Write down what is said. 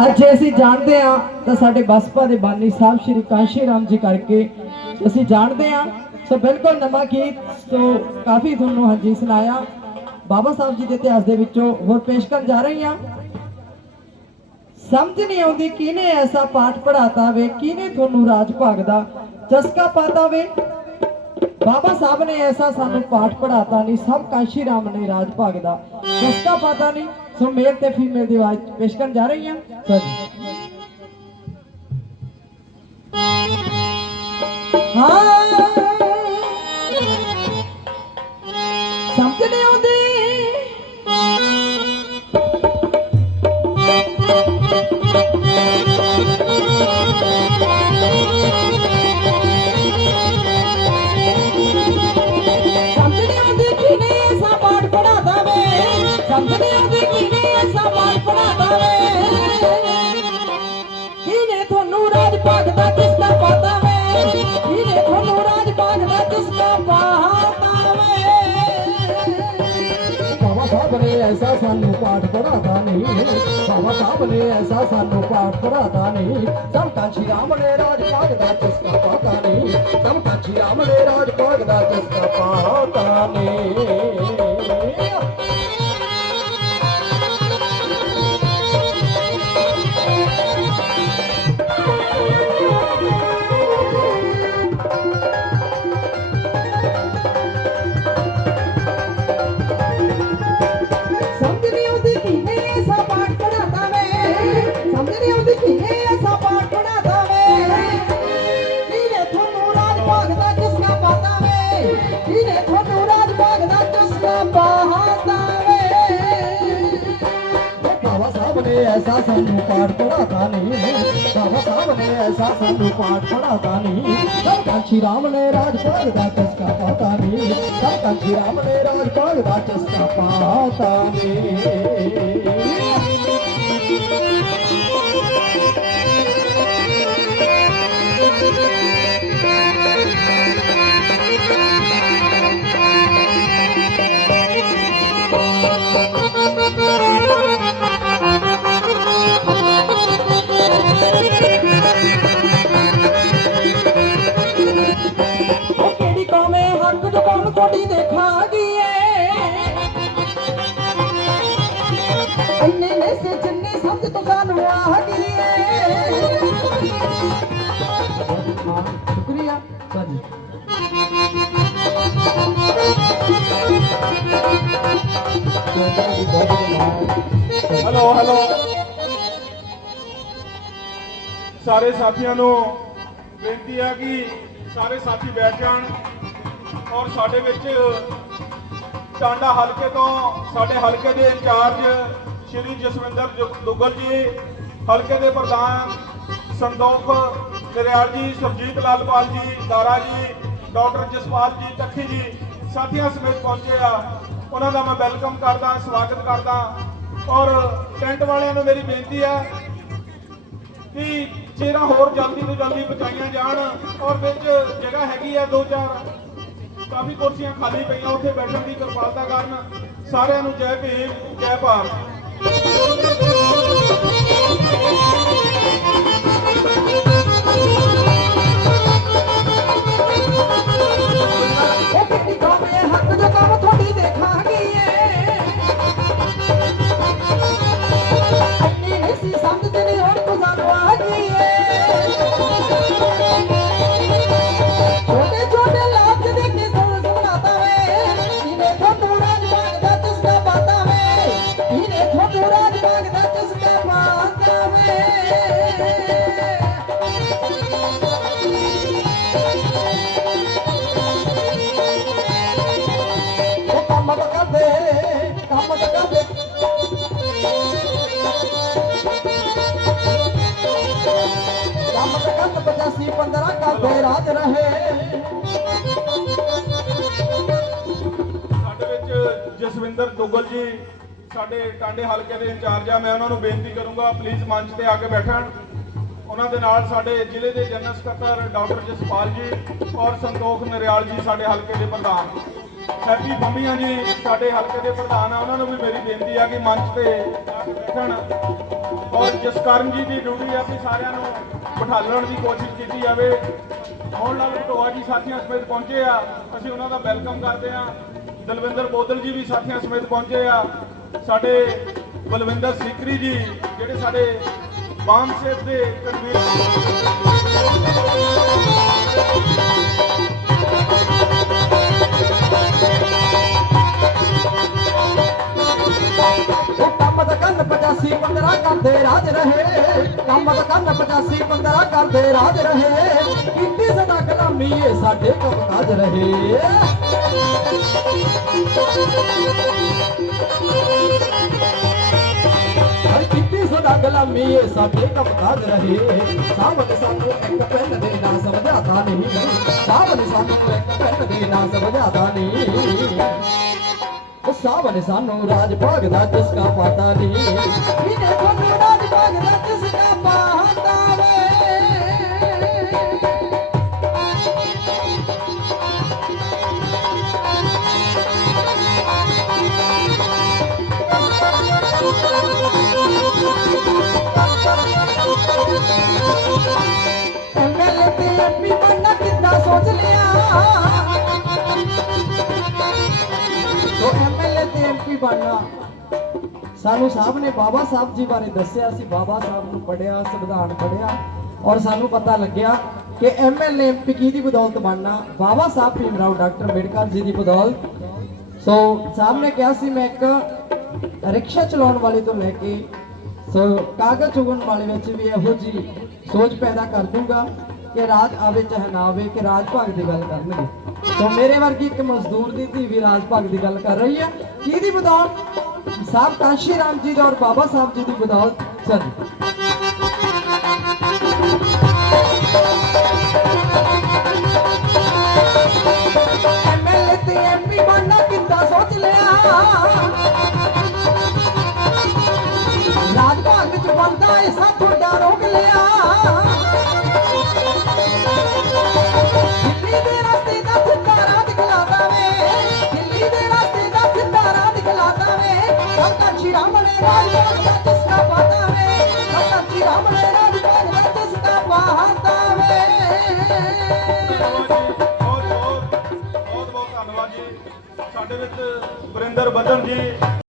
ਅੱਜ ਅਸੀਂ ਜਾਣਦੇ ਹਾਂ ਤਾਂ ਸਾਡੇ ਬਸਪਾ ਦੇ ਬਾਨੀ ਸਾਹਿਬ ਸ਼੍ਰੀ ਕਾਂਸ਼ੀ ਰਾਮ ਜੀ ਕਰਕੇ ਅਸੀਂ ਜਾਣਦੇ ਹਾਂ। ਸੋ ਬਿਲਕੁਲ ਨਵਾਂ ਗੀਤ, ਸੋ ਕਾਫੀ ਤੁਹਾਨੂੰ ਹਾਂਜੀ ਸੁਣਾਇਆ। ਬਾਬਾ ਸਾਹਿਬ ਜੀ ਦੇ ਇਤਿਹਾਸ ਦੇ ਵਿੱਚੋਂ ਹੋਰ ਪੇਸ਼ ਕਰਨ ਜਾ ਰਹੀ ਹਾਂ। ਸਮਝ ਨਹੀਂ ਆਉਂਦੀ ਕਿਹਨੇ ਐਸਾ ਪਾਠ ਪੜਾਤਾ ਵੇ, ਕਿਹਨੇ ਤੁਹਾਨੂੰ ਰਾਜ ਭਾਗ ਦਾ ਚਸਕਾ ਪਾਤਾ ਵੇ। ਬਾਬਾ ਸਾਹਿਬ ਨੇ ਐਸਾ ਸਾਨੂੰ ਪਾਠ ਪੜਾਤਾ ਨਹੀਂ ਸਭ ਕਾਂਸ਼ੀ ਰਾਮ ਨੇ ਰਾਜ ਭਾਗ ਦਾ ਚਸਕਾ ਪਾਤਾ ਨਹੀਂ ਸੋ ਮੇਲ ਤੇ ਫੀਮੇਲ ਦੀ ਆਵਾਜ਼ ਪੇਸ਼ ਕਰਨ ਜਾ ਰਹੀ ਹਾਂ। ਜੀ ਹਾਂ। ਸਮਝ ਨਹੀਂ ਕਿਨੇ ਐਸਾ ਪਾਠ ਪੜਾਦਾ ਵੇ ਕਿਨੇ ਤੁਹਾਨੂੰ ਰਾਜ ਭਾਗ ਦਾ ਕਿਸਕਾ ਪਤਾ ਵੇ ਕਿਨੇ ਤੁਹਾਨੂੰ ਰਾਜ ਭਾਗ ਦਾ ਕਿਸਕਾ ਪਤਾ ਵੇ ਬਾਬਾ ਸਾਹਿਬ ਨੇ ਐਸਾ ਸਾਨੂੰ ਪਾਠ ਪੜਾਦਾ ਨਹੀਂ। ਬਾਬਾ ਸਾਹਿਬ ਨੇ ਐਸਾ ਸਾਨੂੰ ਪਾਠ ਪੜਾਦਾ ਨਹੀਂ। ਸਭ ਕਾਂਚੀ ਰਾਮ ਨੇ ਰਾਜ ਭਾਗ ਦਾ ਕਿਸਕਾ ਪਤਾ ਨਹੀਂ। ਸਭ ਕਾਂਚੀ ਰਾਮ ਨੇ ਰਾਜ ਭਾਗ ਦਾ ਕਿਸਕਾ ਪਤਾ ਨਹੀਂ। ਬਾਬਾ ਸਾਹਿਬ ਨੇ ਐਸਾ ਸਾਨੂੰ ਪਾਠ ਪੜਾਤਾ ਨਹੀਂ ਬਾਬਾ ਸਾਹਿਬ ਨੇ ਐਸਾ ਸਾਨੂੰ ਪਾਠ ਪੜਾਤਾ ਨਹੀਂ ਸਭ ਕਾਂਚੀ ਰਾਮ ਨੇ ਰਾਜ ਭਾਗ ਦਾ ਕਿਸਕਾ ਪਤਾ ਨਹੀਂ ਸਭ ਕਾਂਚੀ ਰਾਮ ਨੇ ਰਾਜ ਭਾਗ ਜੋ ਕੌਮ ਤੁਹਾਡੀ ਦੇਖਾਂਗੀ ਏ ਇੰਨੇ ਨੇ ਸੇ ਜਿੰਨੀ ਸਮਝ ਤੋਂ ਸਾਨੂੰ ਆ ਗਈ ਏ ਸ਼ੁਕਰੀਆ। ਸਾਜੀ ਹੈਲੋ ਹੈਲੋ ਸਾਰੇ ਸਾਥੀਆਂ ਨੂੰ ਬੇਨਤੀ ਹੈ ਕਿ ਸਾਰੇ ਸਾਥੀ ਬੈਠ ਜਾਣ। ਔਰ ਸਾਡੇ ਵਿੱਚ ਟਾਂਡਾ ਹਲਕੇ ਤੋਂ ਸਾਡੇ ਹਲਕੇ ਦੇ ਇੰਚਾਰਜ ਸ਼੍ਰੀ ਜਸਵਿੰਦਰ ਜੁ- ਦੁੱਗਲ ਜੀ, ਹਲਕੇ ਦੇ ਪ੍ਰਧਾਨ ਸੰਦੋਖ ਦਰਿਆਲ ਜੀ ਸੁਰਜੀਤ ਲਾਲਪਾਲ ਜੀ, ਦਾਰਾ ਜੀ, ਡਾਕਟਰ ਜਸਪਾਲ ਜੀ, ਤੱਖੀ ਜੀ, ਸਾਥੀਆਂ ਸਮੇਤ ਪਹੁੰਚੇ ਆ। ਉਹਨਾਂ ਦਾ ਮੈਂ ਵੈਲਕਮ ਕਰਦਾ, ਸਵਾਗਤ ਕਰਦਾ। ਔਰ ਟੈਂਟ ਵਾਲਿਆਂ ਨੂੰ ਮੇਰੀ ਬੇਨਤੀ ਆ ਕਿ ਚੇਰਾ ਹੋਰ ਜਲਦੀ ਤੋਂ ਜਲਦੀ ਪਹੁੰਚਾਈਆਂ ਜਾਣ। ਔਰ ਵਿੱਚ ਜਗ੍ਹਾ ਹੈਗੀ ਆ ਦੋ ਚਾਰ। ਕਾਫੀ ਕੁਰਸੀਆਂ ਖਾਲੀ ਪਈਆਂ, ਉੱਥੇ ਬੈਠਣ ਦੀ ਕਿਰਪਾਲਤਾ ਕਰਨ। ਸਾਰਿਆਂ ਨੂੰ ਜੈ ਭੀਮ, ਜੈ ਭਾਰਤ। ਕੰਨ 85 15 ਕਰਦੇ ਰਾਜ ਰਹੇ। ਸਾਡੇ ਵਿੱਚ ਜਸਵਿੰਦਰ ਦੁੱਗਲ ਜੀ, ਸਾਡੇ ਟਾਂਡੇ ਹਲਕੇ ਦੇ ਇੰਚਾਰਜ ਆ, ਮੈਂ ਉਹਨਾਂ ਨੂੰ ਬੇਨਤੀ ਕਰੂੰਗਾ ਪਲੀਜ਼ ਮੰਚ ਤੇ ਆ ਕੇ ਬੈਠਣ। ਉਹਨਾਂ ਦੇ ਨਾਲ ਸਾਡੇ ਜ਼ਿਲ੍ਹੇ ਦੇ ਜਨਰਲ ਸਕੱਤਰ ਡਾਕਟਰ ਜਸਪਾਲ ਜੀ ਔਰ ਸੰਤੋਖ ਨਰਿਆਲ ਜੀ, ਸਾਡੇ ਹਲਕੇ ਦੇ ਪ੍ਰਧਾਨ। ਹੈਪੀ ਬੰਬੀਆਂ ਜੀ, ਸਾਡੇ ਹਲਕੇ ਦੇ ਪ੍ਰਧਾਨ ਆ, ਉਹਨਾਂ ਨੂੰ ਵੀ ਮੇਰੀ ਬੇਨਤੀ ਆ ਕਿ ਮੰਚ ਤੇ ਆ ਕੇ ਬੈਠਣ। ਔਰ ਜਸਕਰਨ ਜੀ ਦੀ ਡਿਊਟੀ ਆ ਕਿ ਸਾਰਿਆਂ ਨੂੰ ਬਿਠਾਲਣ ਦੀ ਕੋਸ਼ਿਸ਼ ਕੀਤੀ ਜਾਵੇ। ਮੋਹਨ ਲਾਲ ਢੋਆ ਜੀ ਸਾਥੀਆਂ ਸਮੇਤ ਪਹੁੰਚੇ ਆ। ਅਸੀਂ ਉਹਨਾਂ ਦਾ ਵੈਲਕਮ ਕਰਦੇ ਆ ਦਲਵਿੰਦਰ ਬੋਦਲ ਜੀ ਵੀ ਸਾਥੀਆਂ ਸਮੇਤ ਪਹੁੰਚੇ ਆ। ਸਾਡੇ ਬਲਵਿੰਦਰ ਸਿਕਰੀ ਜੀ, ਜਿਹੜੇ ਸਾਡੇ ਬਾਮ ਸੇਬ ਦੇ ਕਨਵੀਨਰ 85 15 ਕਰਦੇ ਰਾਜ ਰਹੇ। ਕੰਮ ਦਾ ਕੰਨ 85 15 ਕਰਦੇ ਰਾਜ ਰਹੇ। ਕੀਤੀ ਸਦਾ ਕਲਾਮੀ ਇਹ ਸਾਡੇ ਕੰਮ ਰਹੇ। ਹਰ ਕੀਤੀ ਸਦਾ ਕਲਾਮੀ ਇਹ ਸਾਡੇ ਕੰਮ ਰਹੇ। ਸਾਹਮਣੇ ਸਾਨੂੰ ਇੱਕ ਪੈਨ ਦੇ ਨਾਲ ਸਮਝਾਤਾ ਨਹੀਂ। ਸਾਹਮਣੇ ਸਾਨੂੰ ਇੱਕ ਪੈਨ ਦੇ ਨਾਲ ਸਮਝਾਤਾ ਨਹੀਂ ਉਹ ਸਾਨੂੰ ਰਾਜ ਭਾਗ ਦਾ ਜਿਸਕਾ ਪਤਾ ਨਹੀਂ ਇਹਨੇ ਤੁਹਾਨੂੰ ਰਾਜ ਭਾਗ ਦਾ ਜਿਸਕਾ ਪਤਾ ਬਣਨਾ ਸਾਨੂੰ ਸਾਹਿਬ ਨੇ ਬਾਬਾ ਸਾਹਿਬ ਜੀ ਬਾਰੇ ਦੱਸਿਆ ਸੀ, ਬਾਬਾ ਸਾਹਿਬ ਨੂੰ ਪੜਿਆ ਸੰਵਿਧਾਨ ਪੜਿਆ ਔਰ ਸਾਨੂੰ ਪਤਾ ਲੱਗਿਆ ਕਿ ਐਮਐਲਏ ਐਮਪੀ ਕੀ ਦੀ ਬਦੌਲਤ ਬਣਨਾ, ਬਾਬਾ ਸਾਹਿਬ ਭੀਮ ਰਾਓ, ਡਾਕਟਰ ਅੰਬੇਡਕਰ ਜੀ ਦੀ ਬਦੌਲਤ। ਸੋ ਸਾਹਿਬ ਨੇ ਕਿਹਾ ਸੀ, ਮੈਂ ਇੱਕ ਰਿਕਸ਼ਾ ਚਲਾਉਣ ਵਾਲੇ ਤੋਂ ਲੈ ਕੇ, ਸੋ ਕਾਗਜ਼ ਉਗਣ ਵਾਲੇ ਵਿੱਚ ਵੀ ਇਹੋ ਜੀ ਸੋਚ ਪੈਦਾ ਕਰ ਦੂੰਗਾ ਕਿ ਰਾਜ ਆਵੇ ਚਾਹੇ ਨਾ ਆਵੇ, ਕਿ ਰਾਜ ਭਾਗ ਦੀ ਗੱਲ ਕਰਨਗੇ। ਸੋ ਮੇਰੇ ਵਰਗੀ ਇੱਕ ਮਜ਼ਦੂਰ ਦੀ ਧੀ ਵੀ ਰਾਜ ਭਾਗ ਦੀ ਗੱਲ ਕਰ ਰਹੀ ਹੈ। ਕਿਹਦੀ ਬਦੌਲਤ? ਸਾਹਿਬ ਕਾਸ਼ੀ ਰਾਮ ਜੀ ਦਾ ਔਰ ਬਾਬਾ ਸਾਹਿਬ ਜੀ ਦੀ ਬਦੌਲਤ। ਸਰ ਐਮਐਲਏ ਤੇ ਐਮਪੀ ਬਣਨਾ ਕਿੱਦਾਂ ਸੋਚ ਲਿਆ? ਰਾਜ ਭਾਗ ਚ ਬੰਦਾ ਐਸਾ ਤੁਹਾਡਾ ਰੋਕ ਲਿਆ। ਸਾਡੇ ਵਿੱਚ ਵਰਿੰਦਰ ਬੱਦਨ ਜੀ।